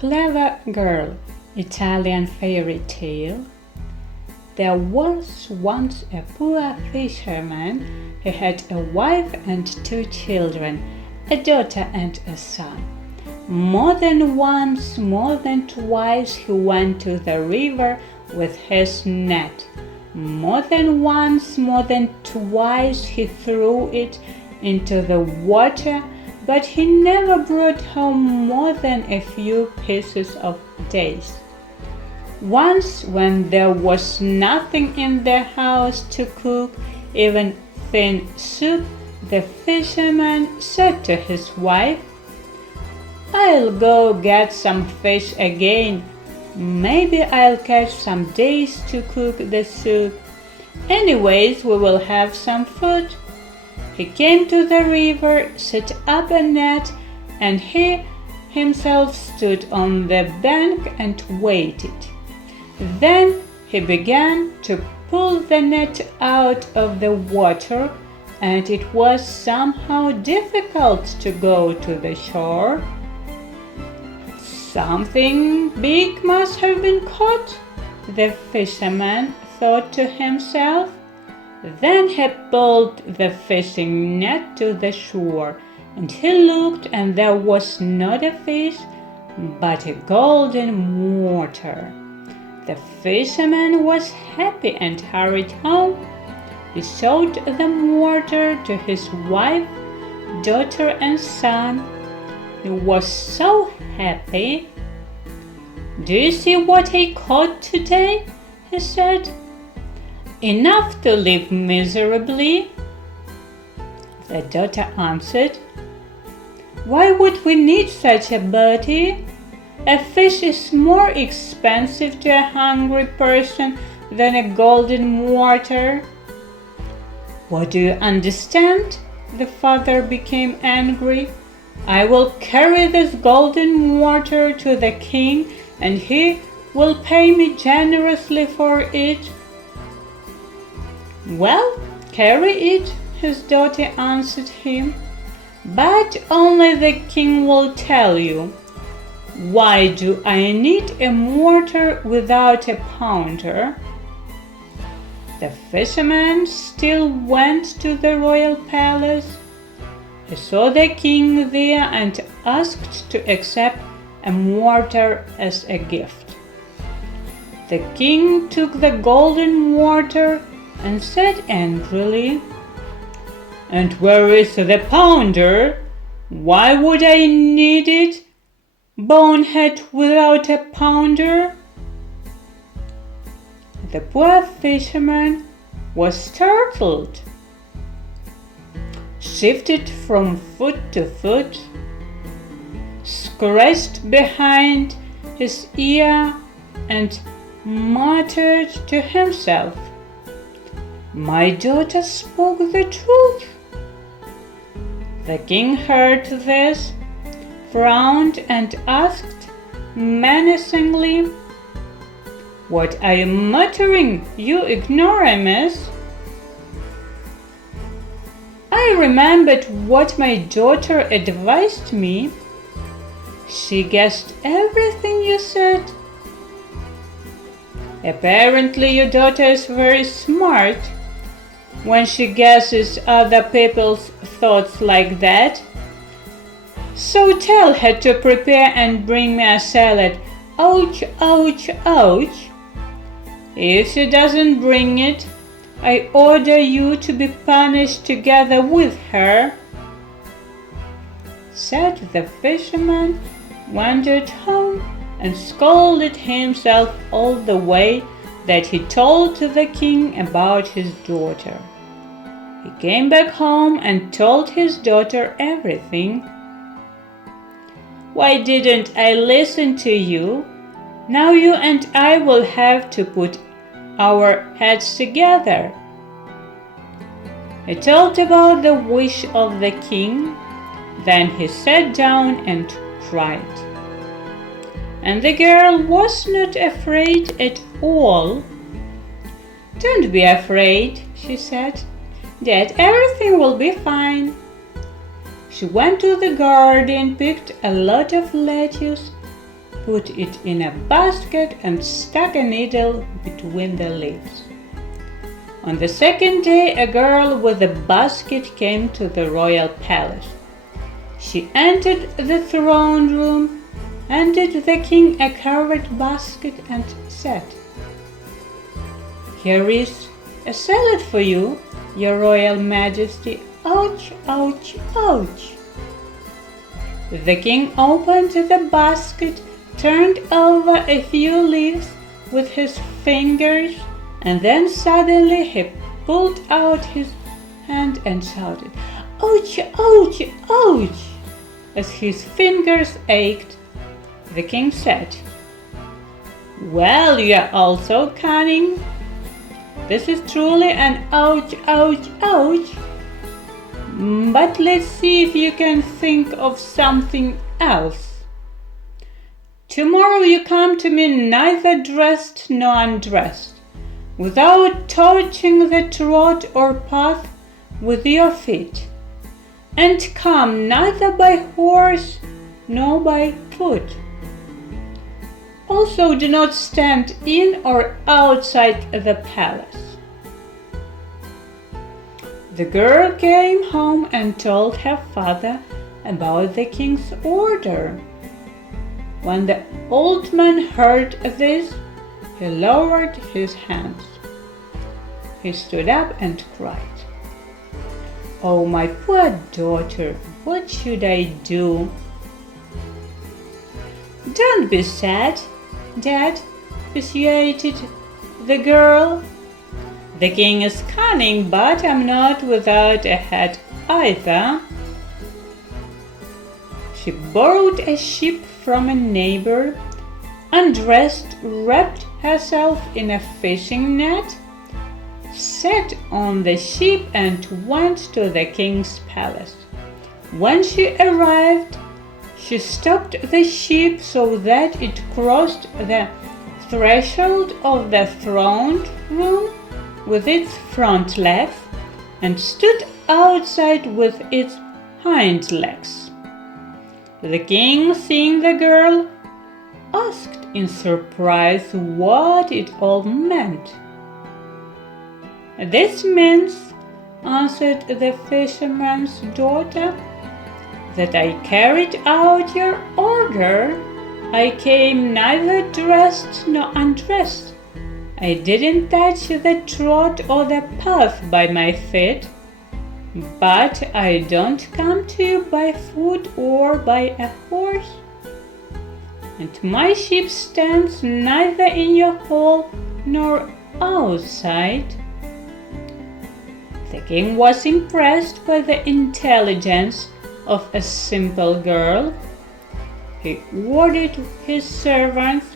Clever Girl, Italian fairy tale. There was once a poor fisherman. He had a wife and 2 children, a daughter and a son. More than once, more than twice, he went to the river with his net. More than once, more than twice, he threw it into the water, but he never brought home more than a few pieces of dates. Once, when there was nothing in the house to cook, even thin soup, the fisherman said to his wife, "I'll go get some fish again. Maybe I'll catch some days to cook the soup. Anyways, we will have some food." He came to the river, set up a net, and he himself stood on the bank and waited. Then he began to pull the net out of the water, and it was somehow difficult to go to the shore. Something big must have been caught, the fisherman thought to himself. Then he pulled the fishing net to the shore, and he looked, and there was not a fish, but a golden mortar. The fisherman was happy and hurried home. He showed the mortar to his wife, daughter, and son. He was so happy. "Do you see what I caught today?" he said. "Enough to live miserably." The daughter answered, "Why would we need such a booty? A fish is more expensive to a hungry person than a golden mortar." "What do you understand?" The father became angry. "I will carry this golden mortar to the king, and he will pay me generously for it." "Well, carry it," his daughter answered him, "but only the king will tell you. Why do I need a mortar without a pounder?" The fisherman still went to the royal palace. He saw the king there and asked to accept a mortar as a gift. The king took the golden mortar and said angrily, "And where is the pounder? Why would I need it? Bonehead without a pounder?" The poor fisherman was startled, shifted from foot to foot, scratched behind his ear, and muttered to himself, "My daughter spoke the truth." The king heard this, frowned, and asked menacingly, "What are you muttering, you ignoramus?" "I remembered what my daughter advised me. She guessed everything you said." "Apparently your daughter is very smart when she guesses other people's thoughts like that. So tell her to prepare and bring me a salad. Ouch, ouch, ouch. If she doesn't bring it, I order you to be punished together with her." Said the fisherman, wandered home, and scolded himself all the way that he told to the king about his daughter. He came back home and told his daughter everything. "Why didn't I listen to you? Now you and I will have to put our heads together." He told about the wish of the king. Then he sat down and cried. And the girl was not afraid at all. "Don't be afraid," she said. "Dad, everything will be fine." She went to the garden, picked a lot of lettuce, put it in a basket and stuck a needle between the leaves. On the second day, a girl with a basket came to the royal palace. She entered the throne room, handed the king a carved basket and said, "Here is a salad for you, your royal majesty. Ouch, ouch, ouch." The king opened the basket, turned over a few leaves with his fingers, and then suddenly he pulled out his hand and shouted, "Ouch, ouch, ouch!" As his fingers ached, the king said, "Well, you are also cunning. This is truly an ouch, ouch, ouch. But let's see if you can think of something else. Tomorrow you come to me neither dressed nor undressed, without touching the trot or path with your feet, and come neither by horse nor by foot. Also do not stand in or outside the palace." The girl came home and told her father about the king's order. When the old man heard this, he lowered his hands. He stood up and cried, "Oh, my poor daughter, what should I do?" "Don't be sad, Dad," persuaded the girl. "The king is cunning, but I'm not without a head either." She borrowed a sheep from a neighbor, undressed, wrapped herself in a fishing net, sat on the sheep and went to the king's palace. When she arrived, she stopped the sheep so that it crossed the threshold of the throne room with its front legs and stood outside with its hind legs. The king, seeing the girl, asked in surprise what it all meant. "This means," answered the fisherman's daughter, "that I carried out your order. I came neither dressed nor undressed. I didn't touch the trot or the path by my feet. But I don't come to you by foot or by a horse. And my sheep stands neither in your hall nor outside." The king was impressed by the intelligence of a simple girl. He ordered his servants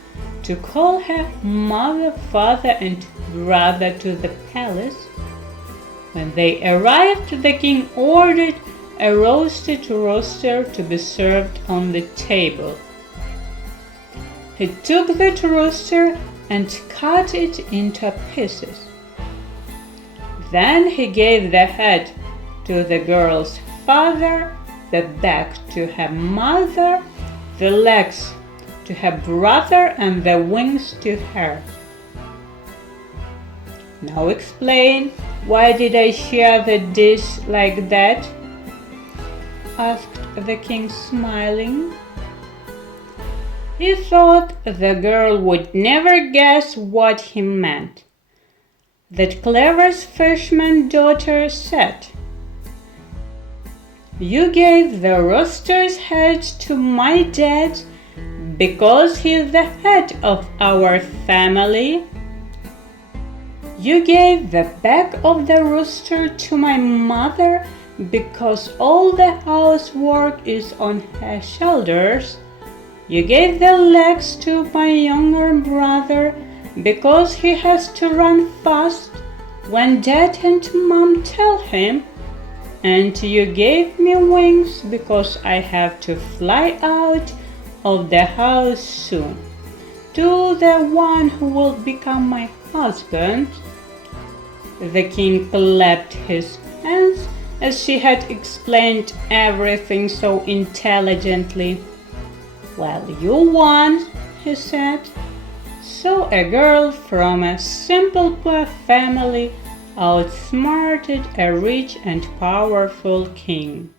to call her mother, father, and brother to the palace. When they arrived, the king ordered a roasted rooster to be served on the table. He took that rooster and cut it into pieces. Then he gave the head to the girl's father, the back to her mother, the legs to her brother, and the wings to her. "Now explain, why did I share the dish like that?" asked the king, smiling. He thought the girl would never guess what he meant. That clever fisherman's daughter said, "You gave the rooster's head to my dad because he's the head of our family. You gave the back of the rooster to my mother because all the housework is on her shoulders. You gave the legs to my younger brother because he has to run fast when Dad and Mom tell him. And you gave me wings because I have to fly out of the house soon, to the one who will become my husband." The king clapped his hands as she had explained everything so intelligently. "Well, you won," he said. So a girl from a simple poor family outsmarted a rich and powerful king.